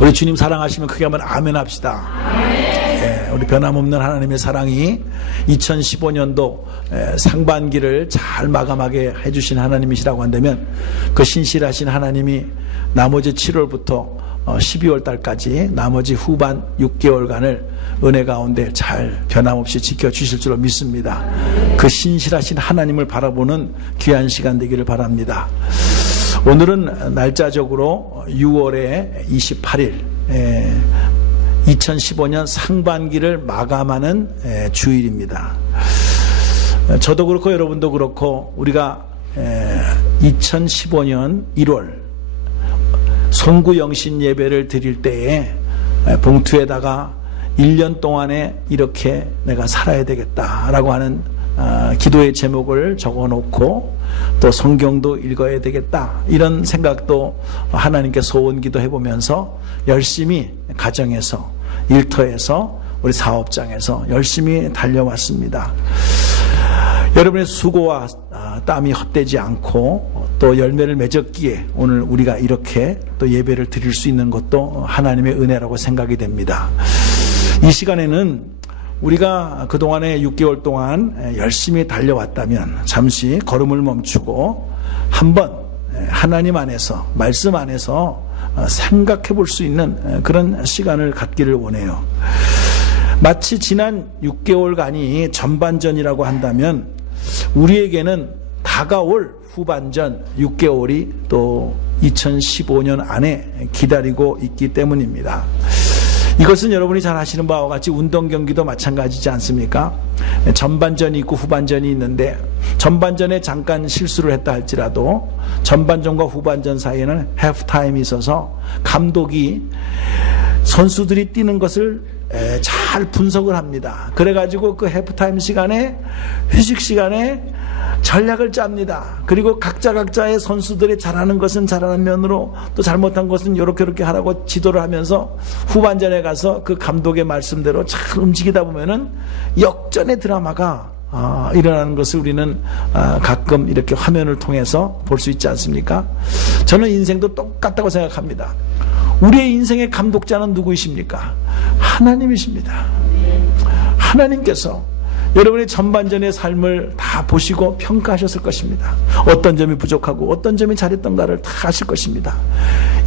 우리 주님 사랑하시면 크게 한번 아멘 합시다. 우리 변함없는 하나님의 사랑이 2015년도 상반기를 잘 마감하게 해주신 하나님이시라고 한다면, 그 신실하신 하나님이 나머지 7월부터 12월 달까지 나머지 후반 6개월간을 은혜 가운데 잘 변함없이 지켜주실 줄로 믿습니다. 그 신실하신 하나님을 바라보는 귀한 시간 되기를 바랍니다. 오늘은 날짜적으로 6월의 28일 2015년 상반기를 마감하는 주일입니다. 저도 그렇고 여러분도 그렇고 우리가 2015년 1월 송구영신 예배를 드릴 때에 봉투에다가 1년 동안에 이렇게 내가 살아야 되겠다라고 하는 기도의 제목을 적어놓고 또 성경도 읽어야 되겠다, 이런 생각도 하나님께 소원 기도해보면서 열심히 가정에서, 일터에서, 우리 사업장에서 열심히 달려왔습니다. 여러분의 수고와 땀이 헛되지 않고 또 열매를 맺었기에 오늘 우리가 이렇게 또 예배를 드릴 수 있는 것도 하나님의 은혜라고 생각이 됩니다. 이 시간에는 우리가 그동안에 6개월 동안 열심히 달려왔다면 잠시 걸음을 멈추고 한번 하나님 안에서, 말씀 안에서 생각해 볼 수 있는 그런 시간을 갖기를 원해요. 마치 지난 6개월간이 전반전이라고 한다면 우리에게는 다가올 후반전 6개월이 또 2015년 안에 기다리고 있기 때문입니다. 이것은 여러분이 잘 아시는 바와 같이 운동 경기도 마찬가지지 않습니까? 전반전이 있고 후반전이 있는데 전반전에 잠깐 실수를 했다 할지라도 전반전과 후반전 사이에는 해프타임이 있어서 감독이 선수들이 뛰는 것을 잘 분석을 합니다. 그래가지고 그 해프타임 시간에, 휴식 시간에 전략을 짭니다. 그리고 각자의 선수들이 잘하는 것은 잘하는 면으로, 또 잘못한 것은 이렇게 하라고 지도를 하면서 후반전에 가서 그 감독의 말씀대로 잘 움직이다 보면은 역전의 드라마가 일어나는 것을 우리는 가끔 이렇게 화면을 통해서 볼 수 있지 않습니까? 저는 인생도 똑같다고 생각합니다. 우리의 인생의 감독자는 누구이십니까? 하나님이십니다. 하나님께서 여러분의 전반전의 삶을 다 보시고 평가하셨을 것입니다. 어떤 점이 부족하고 어떤 점이 잘했던가를 다 아실 것입니다.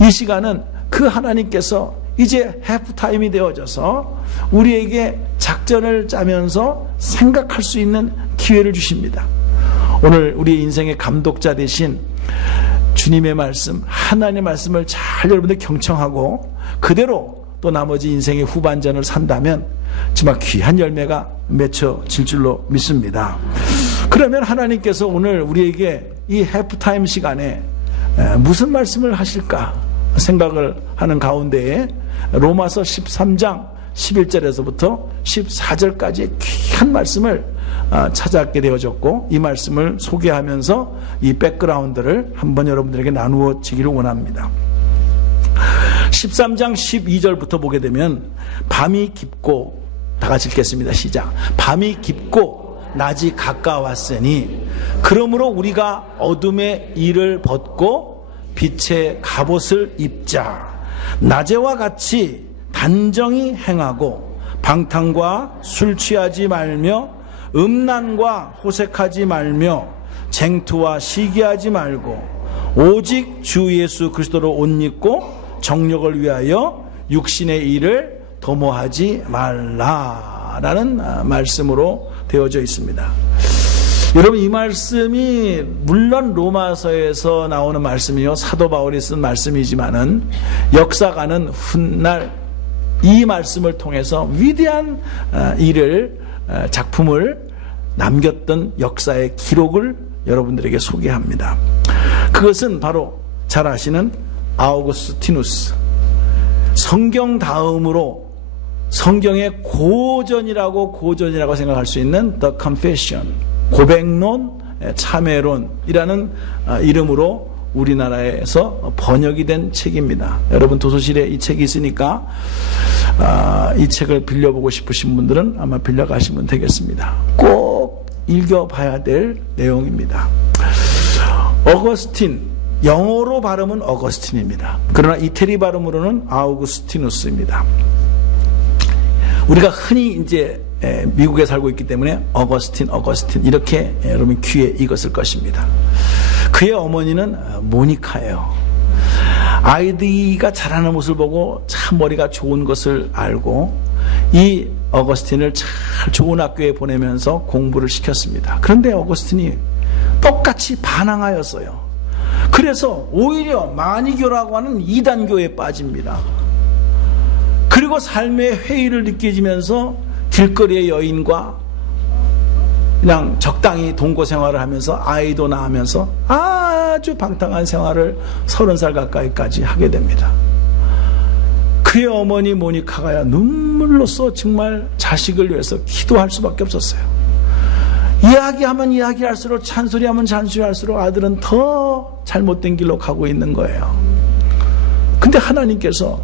이 시간은 그 하나님께서 이제 해프타임이 되어져서 우리에게 작전을 짜면서 생각할 수 있는 기회를 주십니다. 오늘 우리의 인생의 감독자 되신 주님의 말씀, 하나님의 말씀을 잘 여러분들 경청하고 그대로 또 나머지 인생의 후반전을 산다면 정말 귀한 열매가 맺혀질 줄로 믿습니다. 그러면 하나님께서 오늘 우리에게 이 해프타임 시간에 무슨 말씀을 하실까 생각을 하는 가운데에 로마서 13장 11절에서부터 14절까지의 귀한 말씀을 찾아뵙게 되어졌고, 이 말씀을 소개하면서 이 백그라운드를 한번 여러분들에게 나누어지기를 원합니다. 13장 12절부터 보게 되면 밤이 깊고, 다 같이 읽겠습니다. 시작. 밤이 깊고 낮이 가까웠으니 그러므로 우리가 어둠의 일을 벗고 빛의 갑옷을 입자. 낮에와 같이 단정히 행하고 방탕과 술 취하지 말며 음란과 호색하지 말며 쟁투와 시기하지 말고 오직 주 예수 그리스도로 옷 입고 정욕을 위하여 육신의 일을 도모하지 말라라는 말씀으로 되어져 있습니다. 여러분, 이 말씀이 물론 로마서에서 나오는 말씀이요, 사도 바울이 쓴 말씀이지만은 역사가는 훗날 이 말씀을 통해서 위대한 일을, 작품을 남겼던 역사의 기록을 여러분들에게 소개합니다. 그것은 바로 잘 아시는 아우구스티누스, 성경 다음으로 성경의 고전이라고 생각할 수 있는 The Confession, 고백론, 참회론이라는 이름으로 우리나라에서 번역이 된 책입니다. 여러분 도서실에 이 책이 있으니까 이 책을 빌려보고 싶으신 분들은 아마 빌려가시면 되겠습니다. 꼭 읽어봐야 될 내용입니다. 어거스틴, 영어로 발음은 어거스틴입니다. 그러나 이태리 발음으로는 아우구스티누스입니다. 우리가 흔히 이제 미국에 살고 있기 때문에 어거스틴 이렇게 여러분 귀에 익었을 것입니다. 그의 어머니는 모니카예요. 아이디가 자라는 모습을 보고 참 머리가 좋은 것을 알고 이 어거스틴을 잘 좋은 학교에 보내면서 공부를 시켰습니다. 그런데 어거스틴이 똑같이 반항하였어요. 그래서 오히려 마니교라고 하는 이단교에 빠집니다. 그리고 삶의 회의를 느끼면서 길거리의 여인과 그냥 적당히 동거 생활을 하면서 아이도 낳으면서 아주 방탕한 생활을 30살 가까이까지 하게 됩니다. 그의 어머니 모니카가 눈물로써 정말 자식을 위해서 기도할 수밖에 없었어요. 이야기하면 이야기할수록 잔소리하면 잔소리할수록 아들은 더 잘못된 길로 가고 있는 거예요. 근데 하나님께서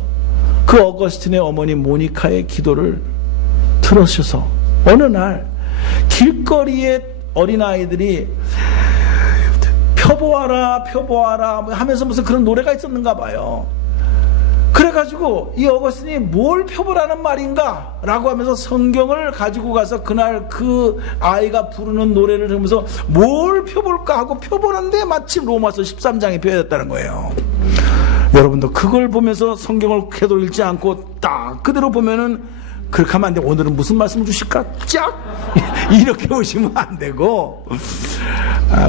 그 어거스틴의 어머니 모니카의 기도를 들으셔서 어느 날 길거리에 어린아이들이 펴보아라 하면서 무슨 그런 노래가 있었는가 봐요. 그래가지고 이 어거스틴이 뭘 펴보라는 말인가 라고 하면서 성경을 가지고 가서 그날 그 아이가 부르는 노래를 들으면서 뭘 펴볼까 하고 펴보는데 마침 로마서 13장이 펴졌다는 거예요. 여러분도 그걸 보면서 성경을 계속 읽지 않고 딱 그대로 보면은 그렇게 하면 안 돼. 오늘은 무슨 말씀을 주실까? 쫙! 이렇게 오시면 안 되고,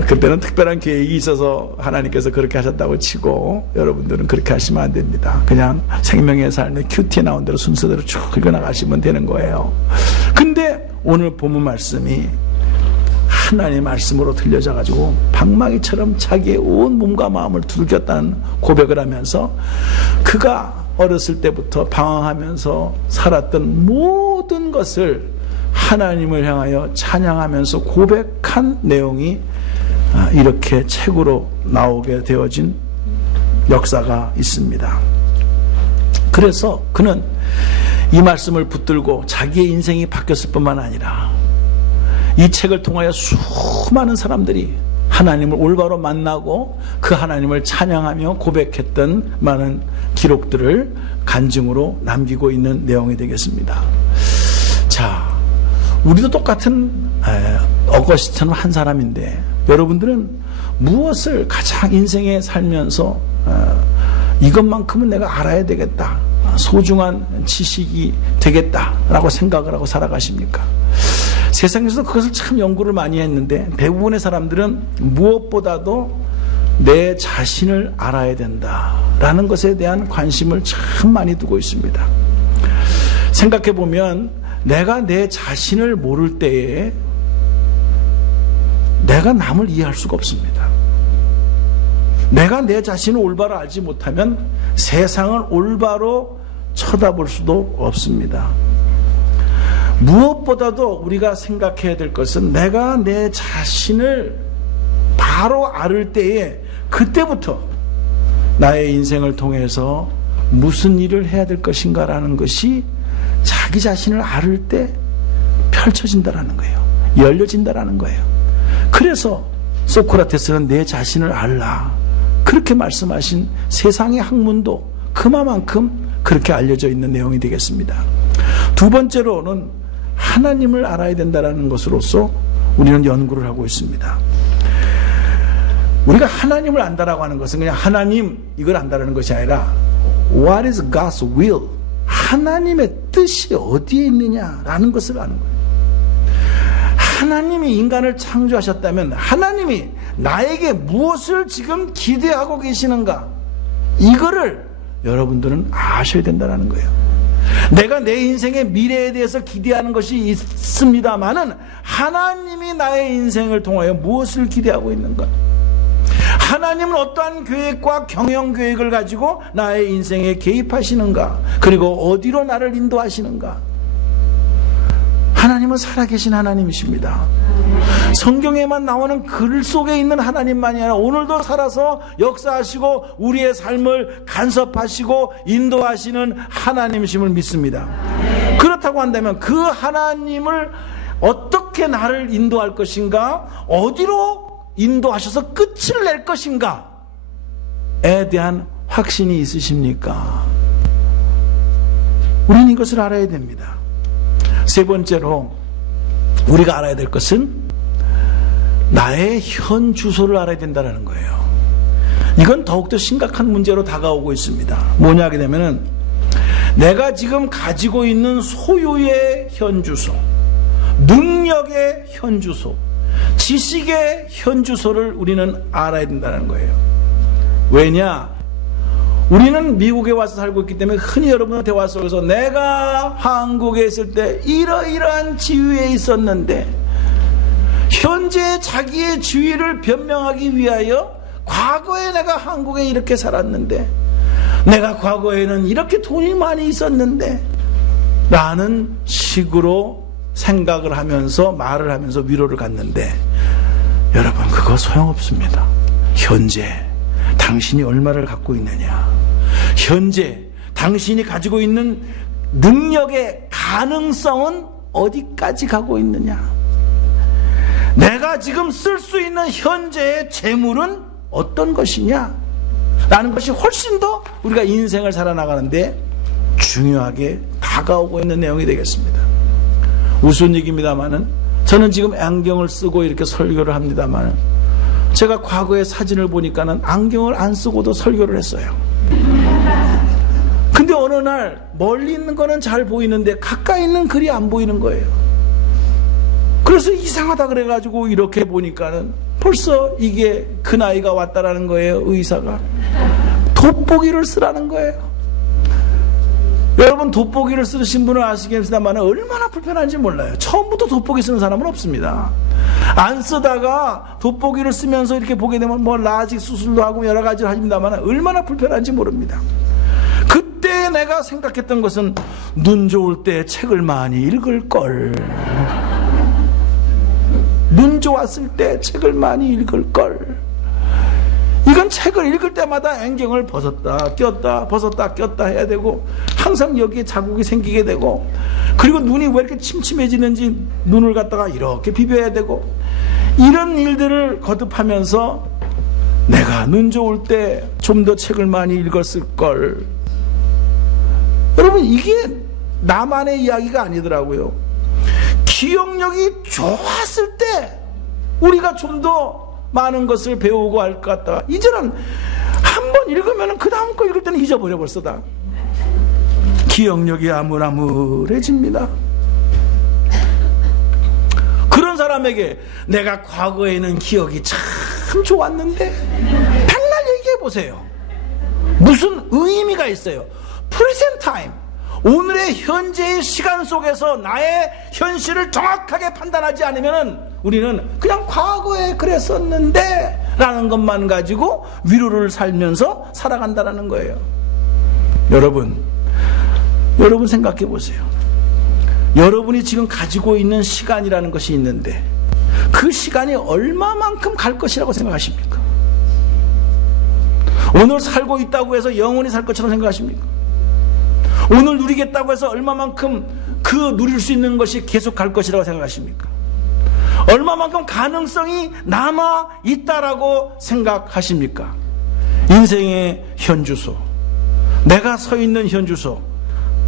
그때는 특별한 계획이 있어서 하나님께서 그렇게 하셨다고 치고, 여러분들은 그렇게 하시면 안 됩니다. 그냥 생명의 삶의 큐티에 나온 대로 순서대로 쭉 읽어나가시면 되는 거예요. 근데 오늘 본문 말씀이 하나님의 말씀으로 들려져가지고 방망이처럼 자기의 온 몸과 마음을 두들겼다는 고백을 하면서 그가 어렸을 때부터 방황하면서 살았던 모든 것을 하나님을 향하여 찬양하면서 고백한 내용이 이렇게 책으로 나오게 되어진 역사가 있습니다. 그래서 그는 이 말씀을 붙들고 자기의 인생이 바뀌었을 뿐만 아니라 이 책을 통하여 수많은 사람들이 하나님을 올바로 만나고 그 하나님을 찬양하며 고백했던 많은 기록들을 간증으로 남기고 있는 내용이 되겠습니다. 자, 우리도 똑같은 어거스틴은 한 사람인데 여러분들은 무엇을 가장 인생에 살면서 이것만큼은 내가 알아야 되겠다, 소중한 지식이 되겠다라고 생각을 하고 살아가십니까? 세상에서 그것을 참 연구를 많이 했는데 대부분의 사람들은 무엇보다도 내 자신을 알아야 된다라는 것에 대한 관심을 참 많이 두고 있습니다. 생각해 보면 내가 내 자신을 모를 때에 내가 남을 이해할 수가 없습니다. 내가 내 자신을 올바로 알지 못하면 세상을 올바로 쳐다볼 수도 없습니다. 무엇보다도 우리가 생각해야 될 것은 내가 내 자신을 바로 알을 때에 그때부터 나의 인생을 통해서 무슨 일을 해야 될 것인가라는 것이 자기 자신을 알을 때 펼쳐진다라는 거예요. 열려진다라는 거예요. 그래서 소크라테스는 내 자신을 알라 그렇게 말씀하신 세상의 학문도 그만큼 그렇게 알려져 있는 내용이 되겠습니다. 두 번째로는 하나님을 알아야 된다는 것으로서 우리는 연구를 하고 있습니다. 우리가 하나님을 안다라고 하는 것은 그냥 하나님 이걸 안다라는 것이 아니라 What is God's will? 하나님의 뜻이 어디에 있느냐라는 것을 아는 거예요. 하나님이 인간을 창조하셨다면 하나님이 나에게 무엇을 지금 기대하고 계시는가? 이거를 여러분들은 아셔야 된다는 거예요. 내가 내 인생의 미래에 대해서 기대하는 것이 있습니다만은 하나님이 나의 인생을 통하여 무엇을 기대하고 있는가? 하나님은 어떠한 계획과 경영 계획을 가지고 나의 인생에 개입하시는가? 그리고 어디로 나를 인도하시는가? 하나님은 살아계신 하나님이십니다. 성경에만 나오는 글 속에 있는 하나님만이 아니라 오늘도 살아서 역사하시고 우리의 삶을 간섭하시고 인도하시는 하나님이심을 믿습니다. 그렇다고 한다면 그 하나님을 어떻게 나를 인도할 것인가? 어디로 인도하셔서 끝을 낼 것인가? 대한 확신이 있으십니까? 우리는 이것을 알아야 됩니다. 세 번째로 우리가 알아야 될 것은 나의 현 주소를 알아야 된다는 거예요. 이건 더욱더 심각한 문제로 다가오고 있습니다. 뭐냐 하게 되면은 내가 지금 가지고 있는 소유의 현 주소, 능력의 현 주소, 지식의 현 주소를 우리는 알아야 된다는 거예요. 왜냐? 우리는 미국에 와서 살고 있기 때문에 흔히 여러분의 대화 속에서 내가 한국에 있을 때 이러이러한 지위에 있었는데, 현재 자기의 지위를 변명하기 위하여 과거에 내가 한국에 이렇게 살았는데, 내가 과거에는 이렇게 돈이 많이 있었는데 라는 식으로 생각을 하면서 말을 하면서 위로를 갖는데, 여러분 그거 소용없습니다. 현재 당신이 얼마를 갖고 있느냐, 현재 당신이 가지고 있는 능력의 가능성은 어디까지 가고 있느냐, 내가 지금 쓸 수 있는 현재의 재물은 어떤 것이냐 라는 것이 훨씬 더 우리가 인생을 살아나가는데 중요하게 다가오고 있는 내용이 되겠습니다. 우스운 얘기입니다만은, 저는 지금 안경을 쓰고 이렇게 설교를 합니다만, 제가 과거의 사진을 보니까는 안경을 안 쓰고도 설교를 했어요. 근데 어느 날 멀리 있는 거는 잘 보이는데 가까이 있는 글이 안 보이는 거예요. 그래서 이상하다 그래가지고 이렇게 보니까는 벌써 이게 그 나이가 왔다라는 거예요. 의사가 돋보기를 쓰라는 거예요. 여러분 돋보기를 쓰신 분은 아시겠습니다만 얼마나 불편한지 몰라요. 처음부터 돋보기 쓰는 사람은 없습니다. 안 쓰다가 돋보기를 쓰면서 이렇게 보게 되면 뭐 라식 수술도 하고 여러 가지를 합니다만 얼마나 불편한지 모릅니다. 그때 내가 생각했던 것은 눈 좋을 때 책을 많이 읽을 걸. 눈 좋았을 때 책을 많이 읽을 걸. 이건 책을 읽을 때마다 안경을 벗었다 꼈다 벗었다 꼈다 해야 되고, 항상 여기에 자국이 생기게 되고, 그리고 눈이 왜 이렇게 침침해지는지 눈을 갖다가 이렇게 비벼야 되고, 이런 일들을 거듭하면서 내가 눈 좋을 때 좀 더 책을 많이 읽었을 걸. 여러분 이게 나만의 이야기가 아니더라고요. 기억력이 좋았을 때 우리가 좀 더 많은 것을 배우고 할 것 같다. 이제는 한 번 읽으면 그 다음 거 읽을 때는 잊어버려 벌써 다. 기억력이 아물아물해집니다. 그런 사람에게 내가 과거에는 기억이 참 좋았는데 백날 얘기해 보세요. 무슨 의미가 있어요? 프레젠트 타임, 오늘의 현재의 시간 속에서 나의 현실을 정확하게 판단하지 않으면 우리는 그냥 과거에 그랬었는데 라는 것만 가지고 위로를 살면서 살아간다는 거예요. 여러분 생각해 보세요. 여러분이 지금 가지고 있는 시간이라는 것이 있는데 그 시간이 얼마만큼 갈 것이라고 생각하십니까? 오늘 살고 있다고 해서 영원히 살 것처럼 생각하십니까? 오늘 누리겠다고 해서 얼마만큼 그 누릴 수 있는 것이 계속 갈 것이라고 생각하십니까? 얼마만큼 가능성이 남아 있다라고 생각하십니까? 인생의 현주소, 내가 서 있는 현주소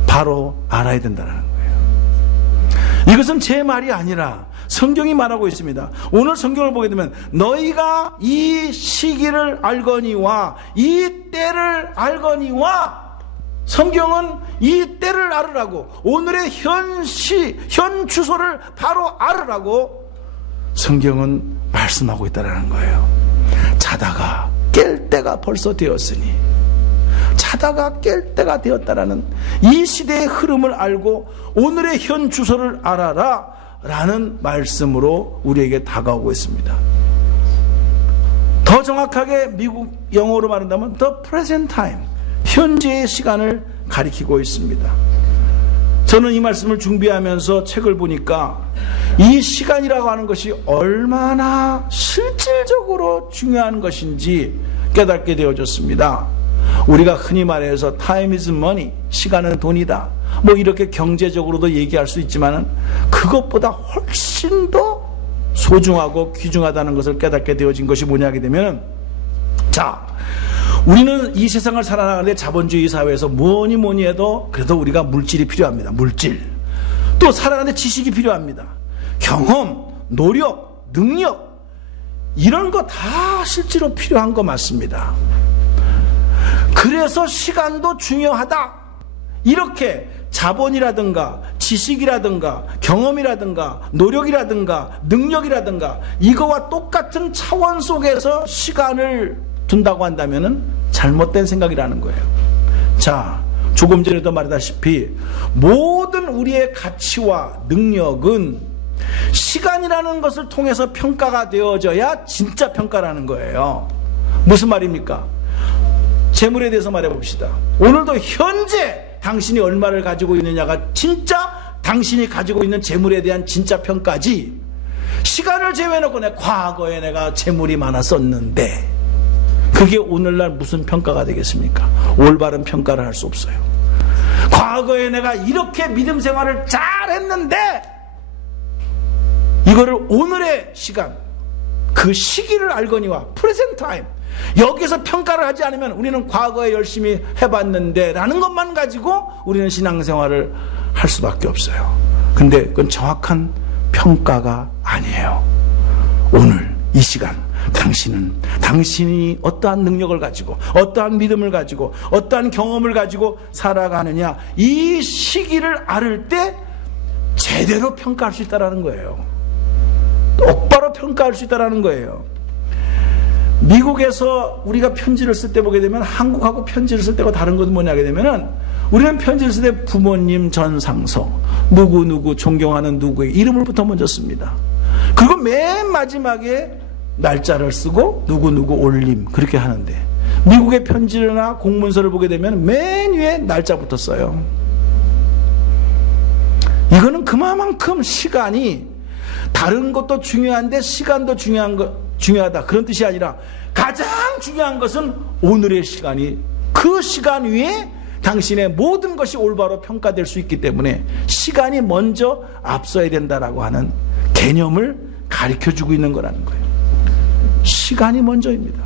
바로 알아야 된다는 거예요. 이것은 제 말이 아니라 성경이 말하고 있습니다. 오늘 성경을 보게 되면 너희가 이 시기를 알거니와 이 때를 알거니와, 성경은 이 때를 알으라고, 오늘의 현 주소를 바로 알으라고 성경은 말씀하고 있다는 거예요. 자다가 깰 때가 벌써 되었으니, 자다가 깰 때가 되었다라는 이 시대의 흐름을 알고 오늘의 현 주소를 알아라 라는 말씀으로 우리에게 다가오고 있습니다. 더 정확하게 미국 영어로 말한다면 The present time, 현재의 시간을 가리키고 있습니다. 저는 이 말씀을 준비하면서 책을 보니까 이 시간이라고 하는 것이 얼마나 실질적으로 중요한 것인지 깨닫게 되어졌습니다. 우리가 흔히 말해서 time is money, 시간은 돈이다, 뭐 이렇게 경제적으로도 얘기할 수 있지만 그것보다 훨씬 더 소중하고 귀중하다는 것을 깨닫게 되어진 것이 뭐냐 하게 되면, 자, 우리는 이 세상을 살아나가는데 자본주의 사회에서 뭐니 해도 그래도 우리가 물질이 필요합니다. 물질. 또 살아가는데 지식이 필요합니다. 경험, 노력, 능력 이런 거 다 실제로 필요한 거 맞습니다. 그래서 시간도 중요하다. 이렇게 자본이라든가 지식이라든가 경험이라든가 노력이라든가 능력이라든가 이거와 똑같은 차원 속에서 시간을 둔다고 한다면 잘못된 생각이라는 거예요. 자, 조금 전에도 말했다시피 모든 우리의 가치와 능력은 시간이라는 것을 통해서 평가가 되어져야 진짜 평가라는 거예요. 무슨 말입니까? 재물에 대해서 말해봅시다. 오늘도 현재 당신이 얼마를 가지고 있느냐가 진짜 당신이 가지고 있는 재물에 대한 진짜 평가지, 시간을 제외해놓고 과거에 내가 재물이 많았었는데 그게 오늘날 무슨 평가가 되겠습니까? 올바른 평가를 할 수 없어요. 과거에 내가 이렇게 믿음 생활을 잘했는데 이거를 오늘의 시간, 그 시기를 알거니와 present time, 여기서 평가를 하지 않으면 우리는 과거에 열심히 해봤는데 라는 것만 가지고 우리는 신앙생활을 할 수밖에 없어요. 근데 그건 정확한 평가가 아니에요. 오늘 이 시간 당신이 어떠한 능력을 가지고 어떠한 믿음을 가지고 어떠한 경험을 가지고 살아가느냐, 이 시기를 알을 때 제대로 평가할 수 있다는 거예요. 똑바로 평가할 수 있다는 거예요. 미국에서 우리가 편지를 쓸 때 보게 되면 한국하고 편지를 쓸 때가 다른 것은 뭐냐 하게 되면은 우리는 편지를 쓸 때 부모님 전상서, 누구 존경하는 누구의 이름을부터 먼저 씁니다. 그리고 맨 마지막에 날짜를 쓰고 누구 올림, 그렇게 하는데 미국의 편지나 공문서를 보게 되면 맨 위에 날짜부터 써요. 이거는 그만큼 시간이, 다른 것도 중요한데 시간도 중요하다 그런 뜻이 아니라 가장 중요한 것은 오늘의 시간이, 그 시간 위에 당신의 모든 것이 올바로 평가될 수 있기 때문에 시간이 먼저 앞서야 된다라고 하는 개념을 가르쳐주고 있는 거라는 거예요. 시간이 먼저입니다.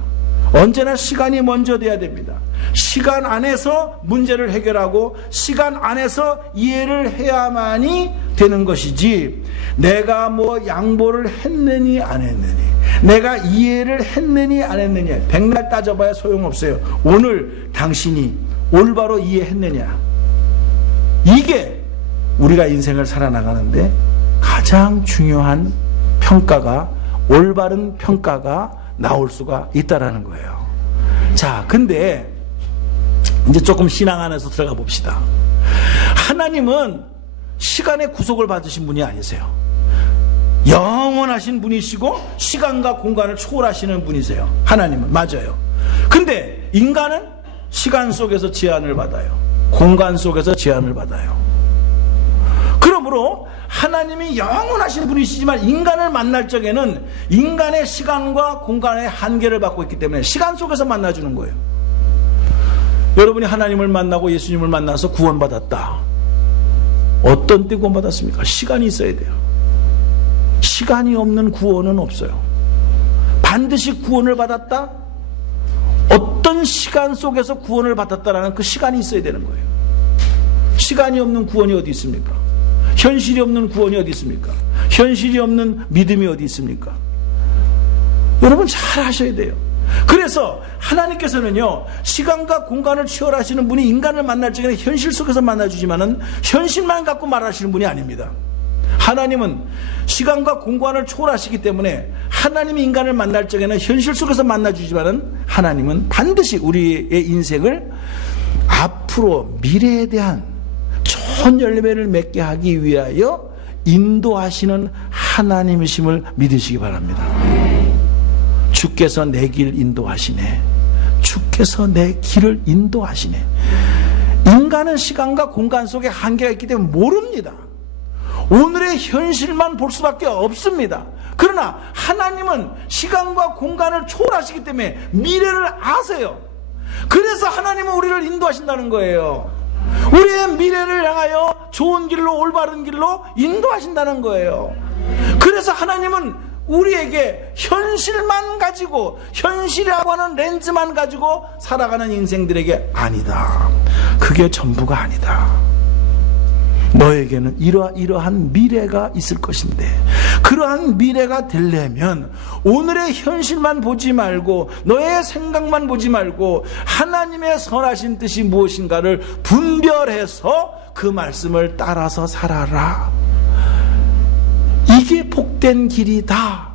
언제나 시간이 먼저 돼야 됩니다. 시간 안에서 문제를 해결하고 시간 안에서 이해를 해야만이 되는 것이지, 내가 뭐 양보를 했느니 안 했느니, 내가 이해를 했느니 안 했느냐, 백날 따져봐야 소용없어요. 오늘 당신이 올바로 이해했느냐, 이게 우리가 인생을 살아나가는데 가장 중요한 평가가, 올바른 평가가 나올 수가 있다라는 거예요. 자, 근데 이제 조금 신앙 안에서 들어가 봅시다. 하나님은 시간의 구속을 받으신 분이 아니세요. 영원하신 분이시고 시간과 공간을 초월하시는 분이세요. 하나님은. 맞아요. 근데 인간은 시간 속에서 제한을 받아요. 공간 속에서 제한을 받아요. 그러므로 하나님이 영원하신 분이시지만 인간을 만날 적에는 인간의 시간과 공간의 한계를 받고 있기 때문에 시간 속에서 만나주는 거예요. 여러분이 하나님을 만나고 예수님을 만나서 구원받았다. 어떤 때 구원받았습니까? 시간이 있어야 돼요. 시간이 없는 구원은 없어요. 반드시 구원을 받았다? 어떤 시간 속에서 구원을 받았다라는 그 시간이 있어야 되는 거예요. 시간이 없는 구원이 어디 있습니까? 현실이 없는 구원이 어디 있습니까? 현실이 없는 믿음이 어디 있습니까? 여러분 잘 아셔야 돼요. 그래서 하나님께서는요, 시간과 공간을 초월하시는 분이 인간을 만날 적에는 현실 속에서 만나주지만은 현실만 갖고 말하시는 분이 아닙니다. 하나님은 시간과 공간을 초월하시기 때문에 하나님이 인간을 만날 적에는 현실 속에서 만나주지만은 하나님은 반드시 우리의 인생을 앞으로 미래에 대한 좋은 열매를 맺게 하기 위하여 인도하시는 하나님이심을 믿으시기 바랍니다. 주께서 내 길 인도하시네. 주께서 내 길을 인도하시네. 인간은 시간과 공간 속에 한계가 있기 때문에 모릅니다. 오늘의 현실만 볼 수밖에 없습니다. 그러나 하나님은 시간과 공간을 초월하시기 때문에 미래를 아세요. 그래서 하나님은 우리를 인도하신다는 거예요. 우리의 미래를 향하여 좋은 길로, 올바른 길로 인도하신다는 거예요. 그래서 하나님은 우리에게 현실만 가지고, 현실이라고 하는 렌즈만 가지고 살아가는 인생들에게 아니다. 그게 전부가 아니다. 너에게는 이러한 미래가 있을 것인데, 그러한 미래가 되려면 오늘의 현실만 보지 말고, 너의 생각만 보지 말고, 하나님의 선하신 뜻이 무엇인가를 분별해서 그 말씀을 따라서 살아라. 이게 복된 길이다.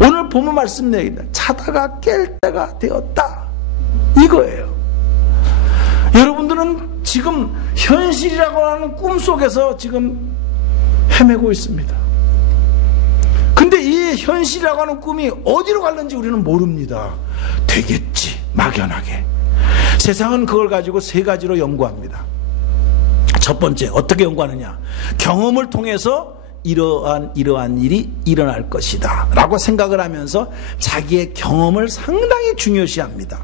오늘 본문 말씀 내용입니다. 자다가 깰 때가 되었다. 이거예요. 여러분들은 지금 현실이라고 하는 꿈속에서 지금 헤매고 있습니다. 근데 이 현실이라고 하는 꿈이 어디로 갔는지 우리는 모릅니다. 되겠지, 막연하게. 세상은 그걸 가지고 세 가지로 연구합니다. 첫 번째, 어떻게 연구하느냐? 경험을 통해서 이러한 일이 일어날 것이다 라고 생각을 하면서 자기의 경험을 상당히 중요시합니다.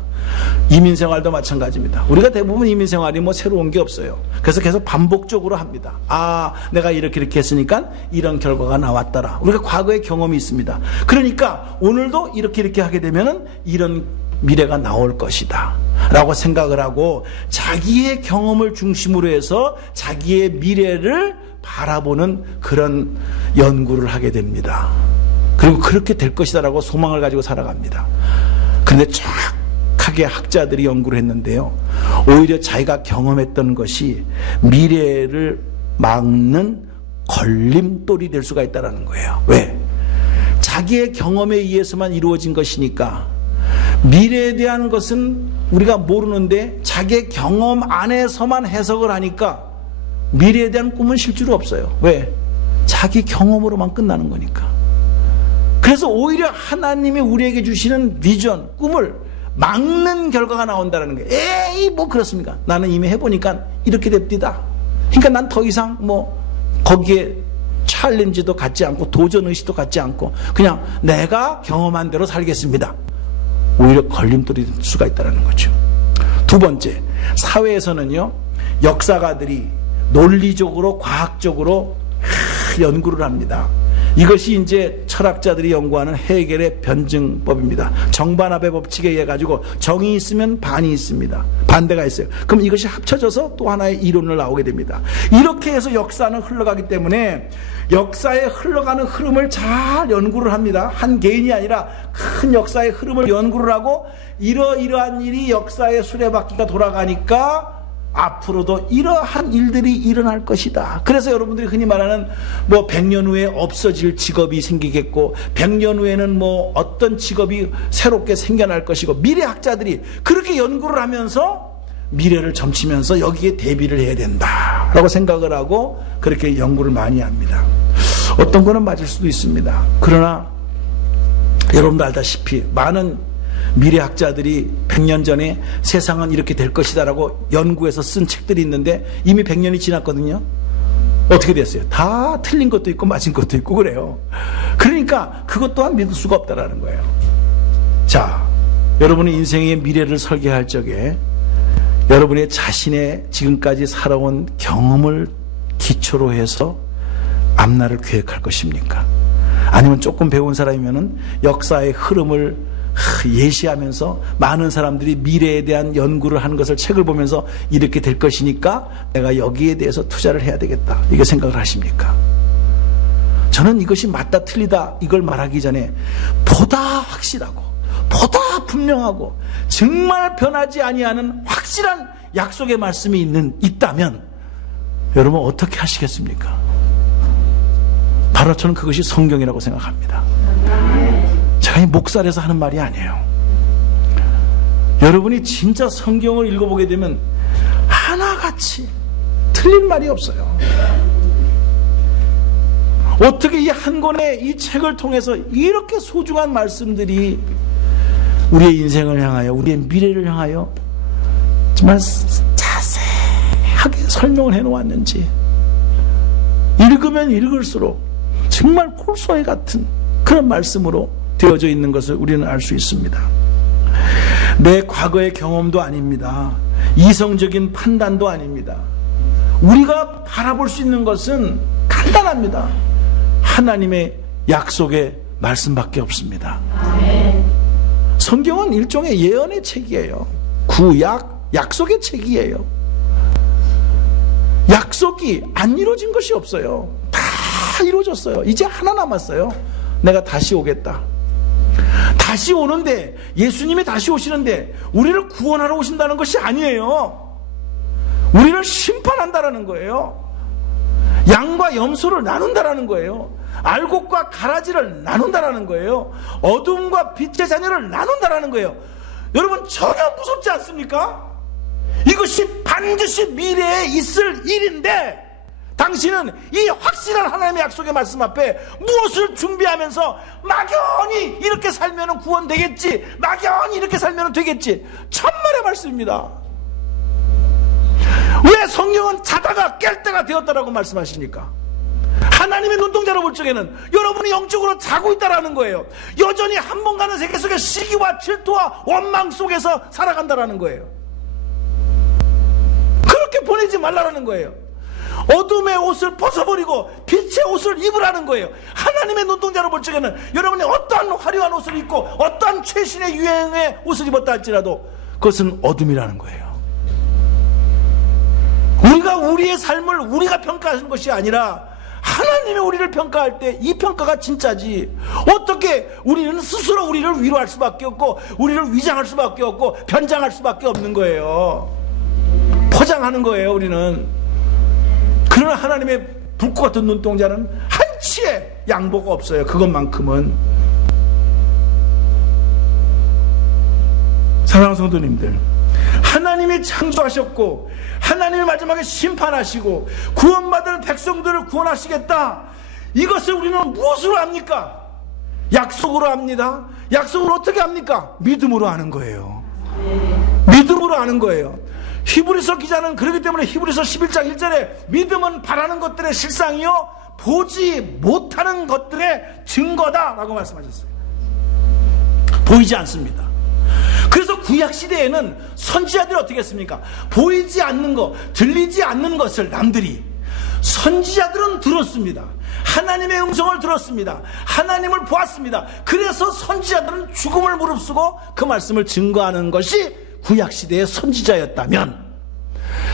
이민생활도 마찬가지입니다. 우리가 대부분 이민생활이 뭐 새로운 게 없어요. 그래서 계속 반복적으로 합니다. 아, 내가 이렇게 했으니까 이런 결과가 나왔더라. 우리가 과거의 경험이 있습니다. 그러니까 오늘도 이렇게 하게 되면은 이런 미래가 나올 것이다 라고 생각을 하고, 자기의 경험을 중심으로 해서 자기의 미래를 바라보는 그런 연구를 하게 됩니다. 그리고 그렇게 될 것이다 라고 소망을 가지고 살아갑니다. 그런데 정확하게 학자들이 연구를 했는데요, 오히려 자기가 경험했던 것이 미래를 막는 걸림돌이 될 수가 있다는 거예요. 왜? 자기의 경험에 의해서만 이루어진 것이니까. 미래에 대한 것은 우리가 모르는데 자기의 경험 안에서만 해석을 하니까 미래에 대한 꿈은 실제로 없어요. 왜? 자기 경험으로만 끝나는 거니까. 그래서 오히려 하나님이 우리에게 주시는 비전, 꿈을 막는 결과가 나온다는 거예요. 에이, 뭐 그렇습니까? 나는 이미 해보니까 이렇게 됩니다. 그러니까 난 더 이상 뭐 거기에 챌린지도 갖지 않고 도전의식도 갖지 않고 그냥 내가 경험한 대로 살겠습니다. 오히려 걸림돌이 될 수가 있다는 거죠. 두 번째, 사회에서는요, 역사가들이 논리적으로 과학적으로 연구를 합니다. 이것이 이제 철학자들이 연구하는 헤겔의 변증법입니다. 정반합의 법칙에 의해 가지고 정이 있으면 반이 있습니다. 반대가 있어요. 그럼 이것이 합쳐져서 또 하나의 이론을 나오게 됩니다. 이렇게 해서 역사는 흘러가기 때문에 역사에 흘러가는 흐름을 잘 연구를 합니다. 한 개인이 아니라 큰 역사의 흐름을 연구를 하고, 이러한 일이 역사의 수레바퀴가 돌아가니까 앞으로도 이러한 일들이 일어날 것이다. 그래서 여러분들이 흔히 말하는 뭐 100년 후에 없어질 직업이 생기겠고, 100년 후에는 뭐 어떤 직업이 새롭게 생겨날 것이고, 미래학자들이 그렇게 연구를 하면서 미래를 점치면서 여기에 대비를 해야 된다라고 생각을 하고 그렇게 연구를 많이 합니다. 어떤 거는 맞을 수도 있습니다. 그러나 여러분도 알다시피 많은 미래학자들이 100년 전에 세상은 이렇게 될 것이다라고 연구해서 쓴 책들이 있는데 이미 100년이 지났거든요. 어떻게 됐어요? 다 틀린 것도 있고 맞은 것도 있고 그래요. 그러니까 그것 또한 믿을 수가 없다라는 거예요. 자, 여러분의 인생의 미래를 설계할 적에 여러분의 자신의 지금까지 살아온 경험을 기초로 해서 앞날을 계획할 것입니까? 아니면 조금 배운 사람이면은 역사의 흐름을 예시하면서 많은 사람들이 미래에 대한 연구를 하는 것을 책을 보면서 이렇게 될 것이니까 내가 여기에 대해서 투자를 해야 되겠다, 이게 생각을 하십니까? 저는 이것이 맞다 틀리다 이걸 말하기 전에 보다 확실하고 보다 분명하고 정말 변하지 아니하는 확실한 약속의 말씀이 있다면 여러분 어떻게 하시겠습니까? 바로 저는 그것이 성경이라고 생각합니다. 제가 이 목살에서 하는 말이 아니에요. 여러분이 진짜 성경을 읽어보게 되면 하나같이 틀린 말이 없어요. 어떻게 이 한 권의 이 책을 통해서 이렇게 소중한 말씀들이 우리의 인생을 향하여, 우리의 미래를 향하여 정말 자세하게 설명을 해놓았는지, 읽으면 읽을수록 정말 콜소에 같은 그런 말씀으로 되어져 있는 것을 우리는 알 수 있습니다. 내 과거의 경험도 아닙니다. 이성적인 판단도 아닙니다. 우리가 바라볼 수 있는 것은 간단합니다. 하나님의 약속의 말씀밖에 없습니다. 성경은 일종의 예언의 책이에요. 구약, 약속의 책이에요. 약속이 안 이루어진 것이 없어요. 다 이루어졌어요. 이제 하나 남았어요. 내가 다시 오겠다. 다시 오는데, 예수님이 다시 오시는데 우리를 구원하러 오신다는 것이 아니에요. 우리를 심판한다라는 거예요. 양과 염소를 나눈다라는 거예요. 알곡과 가라지를 나눈다라는 거예요. 어둠과 빛의 자녀를 나눈다라는 거예요. 여러분, 전혀 무섭지 않습니까? 이것이 반드시 미래에 있을 일인데, 당신은 이 확실한 하나님의 약속의 말씀 앞에 무엇을 준비하면서 막연히 이렇게 살면 구원되겠지, 막연히 이렇게 살면 되겠지. 천만의 말씀입니다. 왜 성경은 자다가 깰 때가 되었다라고 말씀하십니까? 하나님의 눈동자로 볼 적에는 여러분이 영적으로 자고 있다라는 거예요. 여전히 한 번 가는 세계 속에 시기와 질투와 원망 속에서 살아간다라는 거예요. 그렇게 보내지 말라라는 거예요. 어둠의 옷을 벗어버리고 빛의 옷을 입으라는 거예요. 하나님의 눈동자로 볼 적에는 여러분이 어떠한 화려한 옷을 입고 어떠한 최신의 유행의 옷을 입었다 할지라도 그것은 어둠이라는 거예요. 우리가 우리의 삶을 우리가 평가하는 것이 아니라 하나님이 우리를 평가할 때 이 평가가 진짜지. 어떻게 우리는 스스로 우리를 위로할 수밖에 없고 우리를 위장할 수밖에 없고 변장할 수밖에 없는 거예요. 포장하는 거예요. 우리는. 그러나 하나님의 불꽃 같은 눈동자는 한치의 양보가 없어요. 그것만큼은. 사랑하는 성도님들, 하나님이 창조하셨고 하나님이 마지막에 심판하시고 구원받을 백성들을 구원하시겠다. 이것을 우리는 무엇으로 압니까? 약속으로 압니다. 약속을 어떻게 합니까? 믿음으로 하는 거예요. 믿음으로 하는 거예요. 히브리서 기자는 그렇기 때문에 히브리서 11장 1절에 믿음은 바라는 것들의 실상이요 보지 못하는 것들의 증거다라고 말씀하셨어요. 보이지 않습니다. 그래서 구약시대에는 선지자들이 어떻게 했습니까? 보이지 않는 것, 들리지 않는 것을 남들이, 선지자들은 들었습니다. 하나님의 음성을 들었습니다. 하나님을 보았습니다. 그래서 선지자들은 죽음을 무릅쓰고 그 말씀을 증거하는 것이 구약시대의 선지자였다면,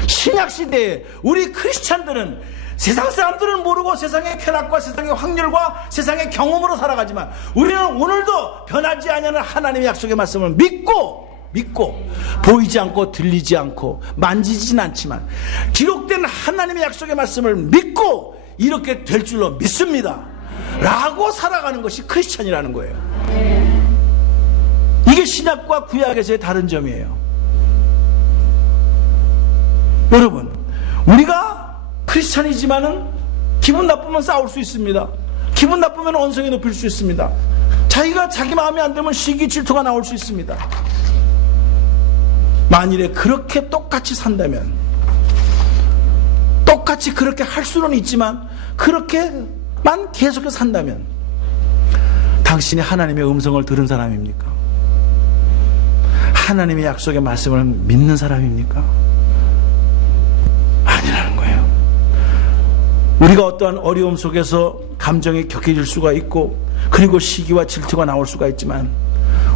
신약시대에 우리 크리스찬들은 세상 사람들은 모르고 세상의 쾌락과 세상의 확률과 세상의 경험으로 살아가지만 우리는 오늘도 변하지 않는 하나님의 약속의 말씀을 믿고 보이지 않고 들리지 않고 만지진 않지만 기록된 하나님의 약속의 말씀을 믿고 이렇게 될 줄로 믿습니다 라고 살아가는 것이 크리스찬이라는 거예요. 이게 신약과 구약에서의 다른 점이에요. 여러분, 우리가 크리스찬이지만은 기분 나쁘면 싸울 수 있습니다. 기분 나쁘면 언성이 높일 수 있습니다. 자기가 자기 마음에 안 들면 시기 질투가 나올 수 있습니다. 만일에 그렇게 똑같이 산다면, 똑같이 그렇게 할 수는 있지만 그렇게만 계속해서 산다면 당신이 하나님의 음성을 들은 사람입니까? 하나님의 약속의 말씀을 믿는 사람입니까? 아니라는 거예요. 우리가 어떠한 어려움 속에서 감정이 격해질 수가 있고 그리고 시기와 질투가 나올 수가 있지만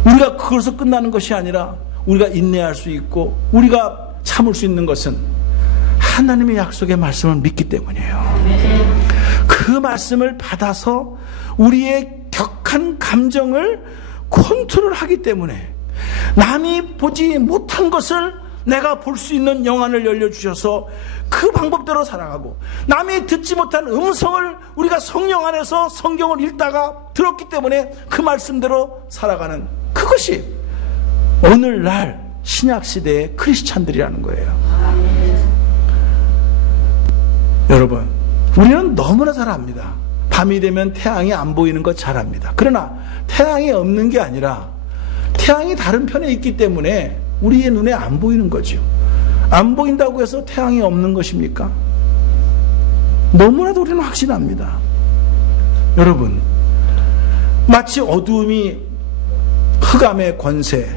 우리가 그것으로 끝나는 것이 아니라 우리가 인내할 수 있고 우리가 참을 수 있는 것은 하나님의 약속의 말씀을 믿기 때문이에요. 그 말씀을 받아서 우리의 격한 감정을 컨트롤하기 때문에 남이 보지 못한 것을 내가 볼 수 있는 영안을 열려주셔서 그 방법대로 살아가고 남이 듣지 못한 음성을 우리가 성령 안에서 성경을 읽다가 들었기 때문에 그 말씀대로 살아가는 그것이 오늘날 신약시대의 크리스찬들이라는 거예요. 여러분, 우리는 너무나 잘 압니다. 밤이 되면 태양이 안 보이는 거 잘 압니다. 그러나 태양이 없는 게 아니라 태양이 다른 편에 있기 때문에 우리의 눈에 안 보이는 거죠. 안 보인다고 해서 태양이 없는 것입니까? 너무나도 우리는 확신합니다. 여러분, 마치 어두움이 흑암의 권세,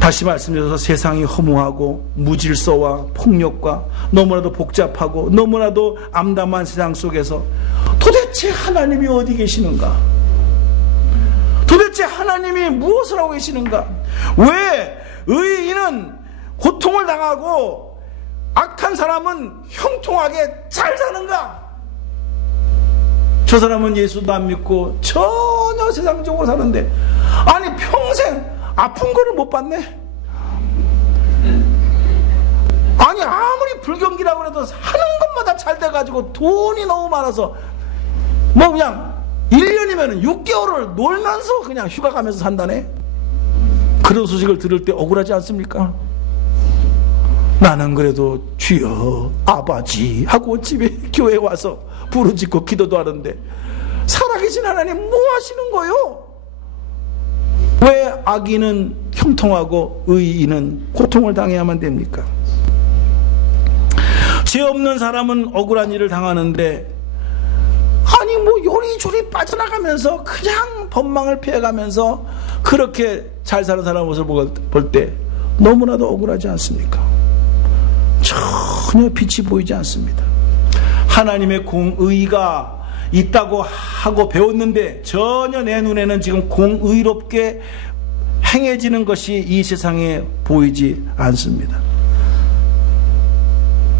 다시 말씀드려서 세상이 허무하고 무질서와 폭력과 너무나도 복잡하고 너무나도 암담한 세상 속에서 도대체 하나님이 어디 계시는가? 도대체 하나님이 무엇을 하고 계시는가? 왜 의인은 고통을 당하고 악한 사람은 형통하게 잘 사는가? 저 사람은 예수도 안 믿고 전혀 세상적으로 사는데, 아니 평생 아픈 거를 못 봤네. 아니 아무리 불경기라고 해도 하는 것마다 잘 돼가지고 돈이 너무 많아서 뭐 그냥 1년이면 6개월을 놀면서 그냥 휴가 가면서 산다네. 그런 소식을 들을 때 억울하지 않습니까? 나는 그래도 주여 아버지 하고 집에 교회에 와서 부르짖고 기도도 하는데 살아계신 하나님 뭐 하시는 거요? 왜 악인은 형통하고 의인은 고통을 당해야만 됩니까? 죄 없는 사람은 억울한 일을 당하는데, 아니 뭐 요리조리 빠져나가면서 그냥 법망을 피해가면서 그렇게 잘 사는 사람 모습을 볼 때 너무나도 억울하지 않습니까? 전혀 빛이 보이지 않습니다. 하나님의 공의가 있다고 하고 배웠는데 전혀 내 눈에는 지금 공의롭게 행해지는 것이 이 세상에 보이지 않습니다.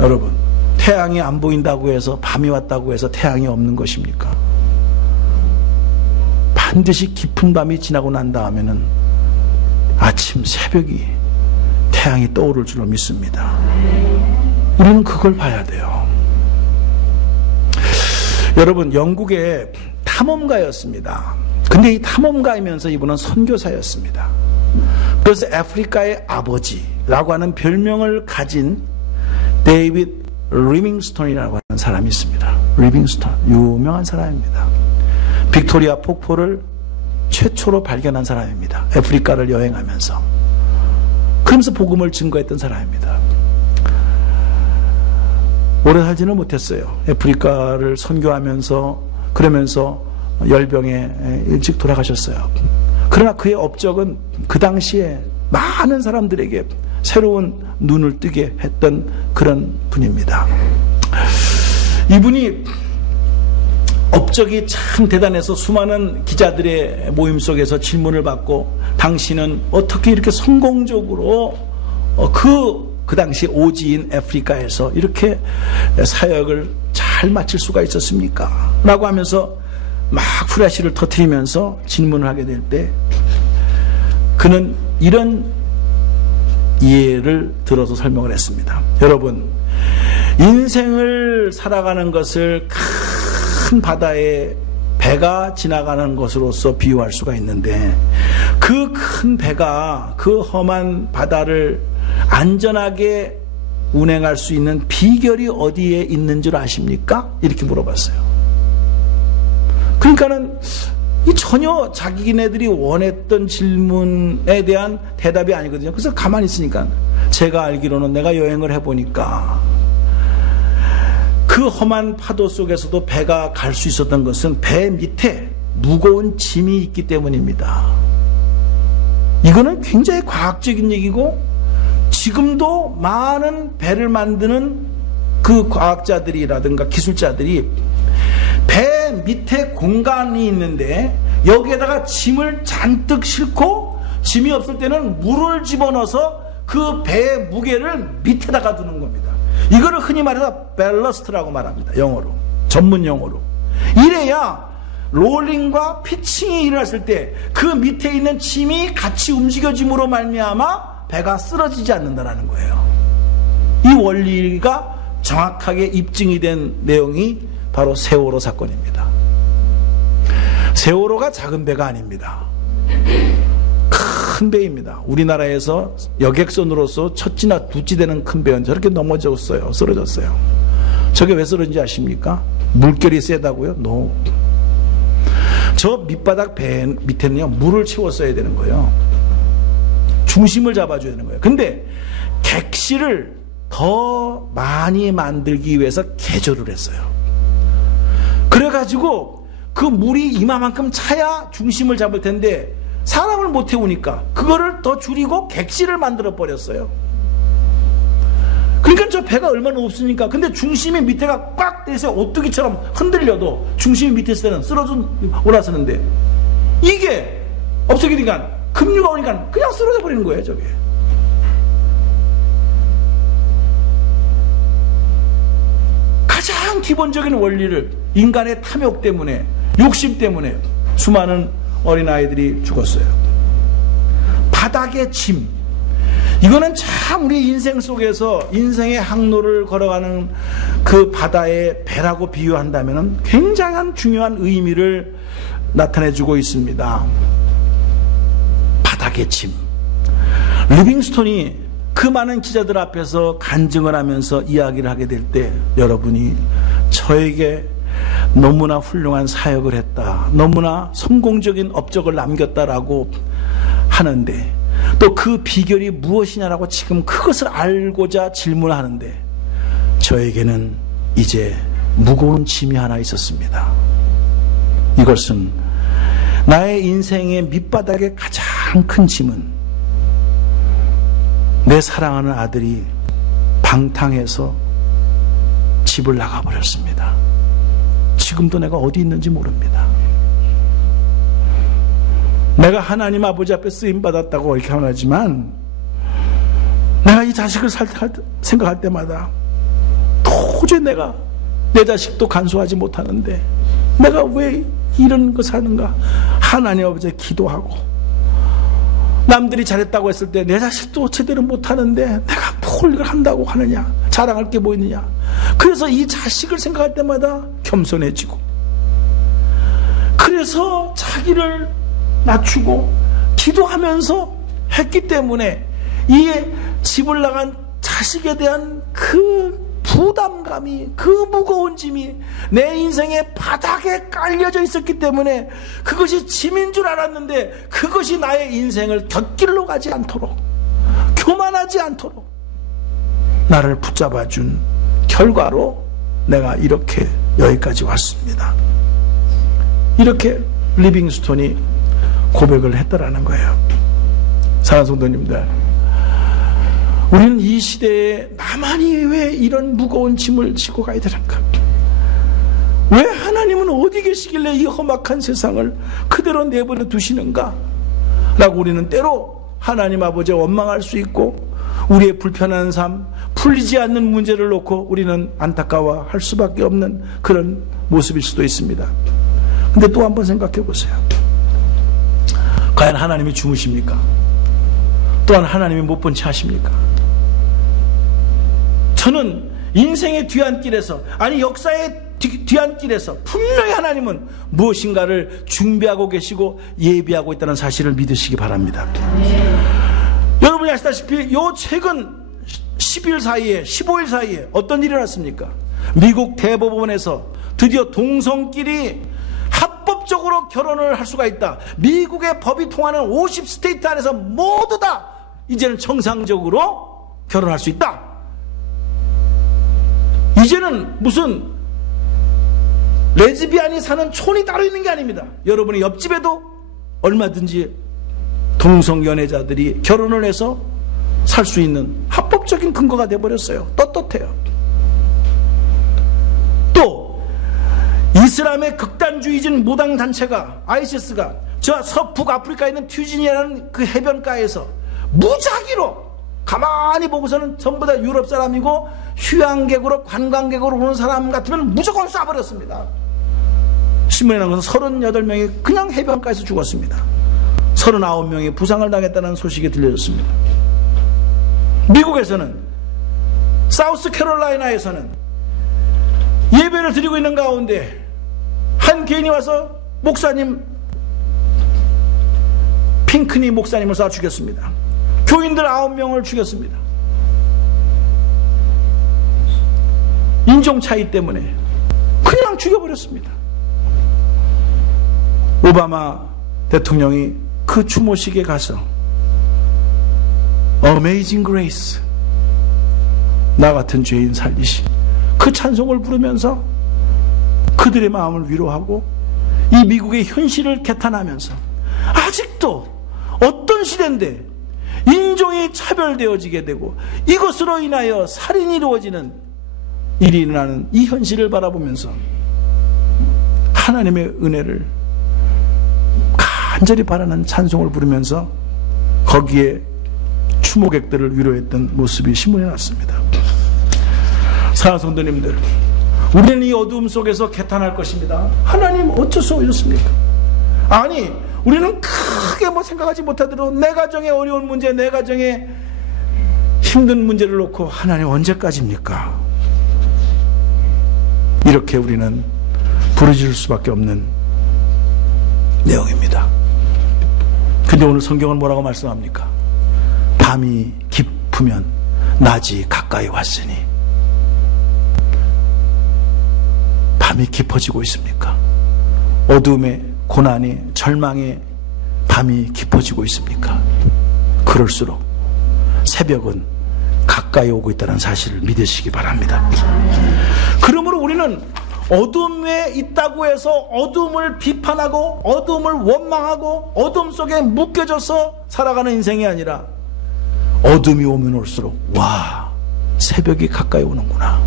여러분, 태양이 안 보인다고 해서 밤이 왔다고 해서 태양이 없는 것입니까? 반드시 깊은 밤이 지나고 난 다음에는 아침 새벽이 태양이 떠오를 줄로 믿습니다. 우리는 그걸 봐야 돼요. 여러분, 영국의 탐험가였습니다. 근데 이 탐험가이면서 이분은 선교사였습니다. 그래서 아프리카의 아버지라고 하는 별명을 가진 데이빗 리빙스톤이라고 하는 사람이 있습니다. 리빙스톤, 유명한 사람입니다. 빅토리아 폭포를 최초로 발견한 사람입니다. 아프리카를 여행하면서. 그러면서 복음을 증거했던 사람입니다. 오래 살지는 못했어요. 아프리카를 선교하면서, 그러면서 열병에 일찍 돌아가셨어요. 그러나 그의 업적은 그 당시에 많은 사람들에게 새로운 눈을 뜨게 했던 그런 분입니다. 이분이 업적이 참 대단해서 수많은 기자들의 모임 속에서 질문을 받고, 당신은 어떻게 이렇게 성공적으로 그 당시 오지인 아프리카에서 이렇게 사역을 잘 마칠 수가 있었습니까? 라고 하면서 막 후레쉬를 터뜨리면서 질문을 하게 될 때 그는 이런 예를 들어서 설명을 했습니다. 여러분, 인생을 살아가는 것을 큰 바다에 배가 지나가는 것으로서 비유할 수가 있는데, 그 큰 배가 그 험한 바다를 안전하게 운행할 수 있는 비결이 어디에 있는 줄 아십니까? 이렇게 물어봤어요. 그러니까는 전혀 자기네들이 원했던 질문에 대한 대답이 아니거든요. 그래서 가만히 있으니까, 제가 알기로는 내가 여행을 해보니까 그 험한 파도 속에서도 배가 갈 수 있었던 것은 배 밑에 무거운 짐이 있기 때문입니다. 이거는 굉장히 과학적인 얘기고, 지금도 많은 배를 만드는 그 과학자들이라든가 기술자들이 배 밑에 공간이 있는데 여기에다가 짐을 잔뜩 싣고, 짐이 없을 때는 물을 집어넣어서 그 배의 무게를 밑에다가 두는 겁니다. 이거를 흔히 말해서 밸러스트라고 말합니다. 영어로, 전문 용어로. 이래야 롤링과 피칭이 일어났을 때 그 밑에 있는 짐이 같이 움직여짐으로 말미암아 배가 쓰러지지 않는다는 거예요. 이 원리가 정확하게 입증이 된 내용이 바로 세월호 사건입니다. 세월호가 작은 배가 아닙니다. 큰 배입니다. 우리나라에서 여객선으로서 첫지나 두지 되는 큰 배는 저렇게 넘어졌어요. 쓰러졌어요. 저게 왜 쓰러진지 아십니까? 물결이 세다고요? No. 저 밑바닥 배 밑에는요, 물을 채웠어야 되는 거예요. 중심을 잡아줘야 되는 거예요. 근데 객실을 더 많이 만들기 위해서 개조를 했어요. 그래가지고 그 물이 이마만큼 차야 중심을 잡을 텐데 사람을 못 태우니까 그거를 더 줄이고 객실을 만들어 버렸어요. 그러니까 저 배가 얼마나 높습니까? 근데 중심이 밑에가 꽉 돼서 오뚜기처럼 흔들려도 중심이 밑에 있을 때는 쓰러져 올라서는데, 이게 없어지니까 급류가 오니까 그냥 쓰러져 버리는 거예요, 저게. 가장 기본적인 원리를 인간의 탐욕 때문에, 욕심 때문에 수많은 어린아이들이 죽었어요. 바닥의 짐. 이거는 참 우리 인생 속에서 인생의 항로를 걸어가는 그 바다의 배라고 비유한다면 굉장한 중요한 의미를 나타내주고 있습니다. 바닥의 짐. 리빙스톤이 그 많은 기자들 앞에서 간증을 하면서 이야기를 하게 될 때 여러분이 저에게 너무나 훌륭한 사역을 했다, 너무나 성공적인 업적을 남겼다라고 하는데 또 그 비결이 무엇이냐라고 지금 그것을 알고자 질문하는데 저에게는 이제 무거운 짐이 하나 있었습니다. 이것은 나의 인생의 밑바닥의 가장 큰 짐은 내 사랑하는 아들이 방탕해서 집을 나가버렸습니다. 지금도 내가 어디 있는지 모릅니다. 내가 하나님 아버지 앞에 쓰임받았다고 이렇게 하지만 내가 이 자식을 생각할 때마다 도저히 내가 내 자식도 간수하지 못하는데 내가 왜 이런 것을 하는가. 하나님 아버지에 기도하고 남들이 잘했다고 했을 때 내 자식도 제대로 못하는데 내가 뭘 이걸 한다고 하느냐, 자랑할 게 뭐 있느냐. 그래서 이 자식을 생각할 때마다 겸손해지고, 그래서 자기를 낮추고 기도하면서 했기 때문에 이 집을 나간 자식에 대한 그 부담감이, 그 무거운 짐이 내 인생의 바닥에 깔려져 있었기 때문에 그것이 짐인 줄 알았는데 그것이 나의 인생을 곁길로 가지 않도록, 교만하지 않도록 나를 붙잡아준 결과로 내가 이렇게 여기까지 왔습니다. 이렇게 리빙스톤이 고백을 했더라는 거예요. 사랑하는 성도님들, 우리는 이 시대에 나만이 왜 이런 무거운 짐을 지고 가야 되는가? 왜 하나님은 어디 계시길래 이 험악한 세상을 그대로 내버려 두시는가? 라고 우리는 때로 하나님 아버지에 원망할 수 있고, 우리의 불편한 삶, 풀리지 않는 문제를 놓고 우리는 안타까워할 수밖에 없는 그런 모습일 수도 있습니다. 근데 또 한번 생각해 보세요. 과연 하나님이 주무십니까? 또한 하나님이 못 본 채 하십니까? 저는 인생의 뒤안길에서, 아니 역사의 뒤안길에서 분명히 하나님은 무엇인가를 준비하고 계시고 예비하고 있다는 사실을 믿으시기 바랍니다. 여러분이 아시다시피 요 최근 10일 사이에, 15일 사이에 어떤 일이 났습니까? 미국 대법원에서 드디어 동성끼리 합법적으로 결혼을 할 수가 있다. 미국의 법이 통하는 50스테이트 안에서 모두 다 이제는 정상적으로 결혼할 수 있다. 이제는 무슨 레즈비안이 사는 촌이 따로 있는 게 아닙니다. 여러분의 옆집에도 얼마든지 동성 연애자들이 결혼을 해서 살 수 있는 합법적인 근거가 되어버렸어요. 떳떳해요. 또 이슬람의 극단주의진 무당단체가, ISIS가 저 서북아프리카에 있는 튜니지아라는 그 해변가에서 무작위로 가만히 보고서는 전부 다 유럽 사람이고 휴양객으로, 관광객으로 오는 사람 같으면 무조건 쏴버렸습니다. 신문에 나온 것은 38명이 그냥 해변가에서 죽었습니다. 39명이 부상을 당했다는 소식이 들려졌습니다. 미국에서는, 사우스캐롤라이나에서는 예배를 드리고 있는 가운데 한 개인이 와서 목사님, 핑크니 목사님을 쏴 죽였습니다. 교인들 9명을 죽였습니다. 인종 차이 때문에 그냥 죽여버렸습니다. 오바마 대통령이 그 추모식에 가서 Amazing Grace, 나 같은 죄인 살리시, 그 찬송을 부르면서 그들의 마음을 위로하고 이 미국의 현실을 개탄하면서, 아직도 어떤 시대인데 인종이 차별되어지게 되고 이것으로 인하여 살인이 이루어지는 일이 일어나는 이 현실을 바라보면서 하나님의 은혜를 간절히 바라는 찬송을 부르면서 거기에 추모객들을 위로했던 모습이 신문에 났습니다. 사랑하는 성도님들, 우리는 이 어두움 속에서 개탄할 것입니다. 하나님 어째서 이렇습니까? 아니, 우리는 크게 생각하지 못하더라도 내 가정의 어려운 문제, 내 가정의 힘든 문제를 놓고 하나님 언제까지입니까? 이렇게 우리는 부르짖을 수밖에 없는 내용입니다. 근데 오늘 성경은 뭐라고 말씀합니까? 밤이 깊으면 낮이 가까이 왔으니. 밤이 깊어지고 있습니까? 어둠의 고난이, 절망의 밤이 깊어지고 있습니까? 그럴수록 새벽은 가까이 오고 있다는 사실을 믿으시기 바랍니다. 그러므로 우리는 어둠에 있다고 해서 어둠을 비판하고 어둠을 원망하고 어둠 속에 묶여져서 살아가는 인생이 아니라 어둠이 오면 올수록 와, 새벽이 가까이 오는구나,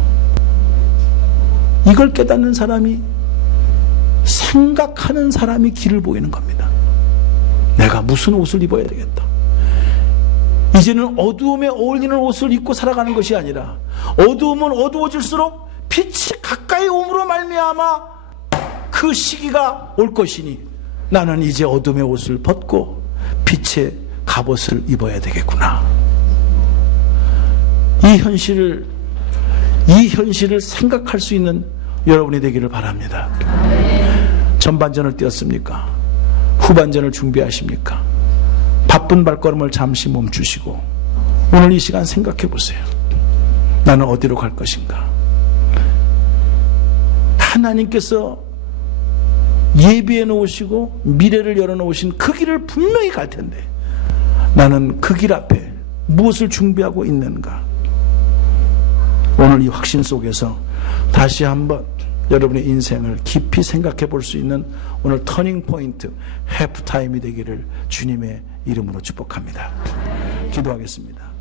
이걸 깨닫는 사람이, 생각하는 사람이 길을 보이는 겁니다. 내가 무슨 옷을 입어야 되겠다. 이제는 어두움에 어울리는 옷을 입고 살아가는 것이 아니라 어두움은 어두워질수록 빛이 가까이 옴으로 말미암아 그 시기가 올 것이니 나는 이제 어둠의 옷을 벗고 빛의 갑옷을 입어야 되겠구나. 이 현실을 생각할 수 있는 여러분이 되기를 바랍니다. 전반전을 뛰었습니까? 후반전을 준비하십니까? 바쁜 발걸음을 잠시 멈추시고 오늘 이 시간 생각해 보세요. 나는 어디로 갈 것인가? 하나님께서 예비해 놓으시고 미래를 열어 놓으신 그 길을 분명히 갈 텐데 나는 그 길 앞에 무엇을 준비하고 있는가? 오늘 이 확신 속에서 다시 한번 여러분의 인생을 깊이 생각해 볼 수 있는 오늘 터닝 포인트, 해프타임이 되기를 주님의 이름으로 축복합니다. 기도하겠습니다.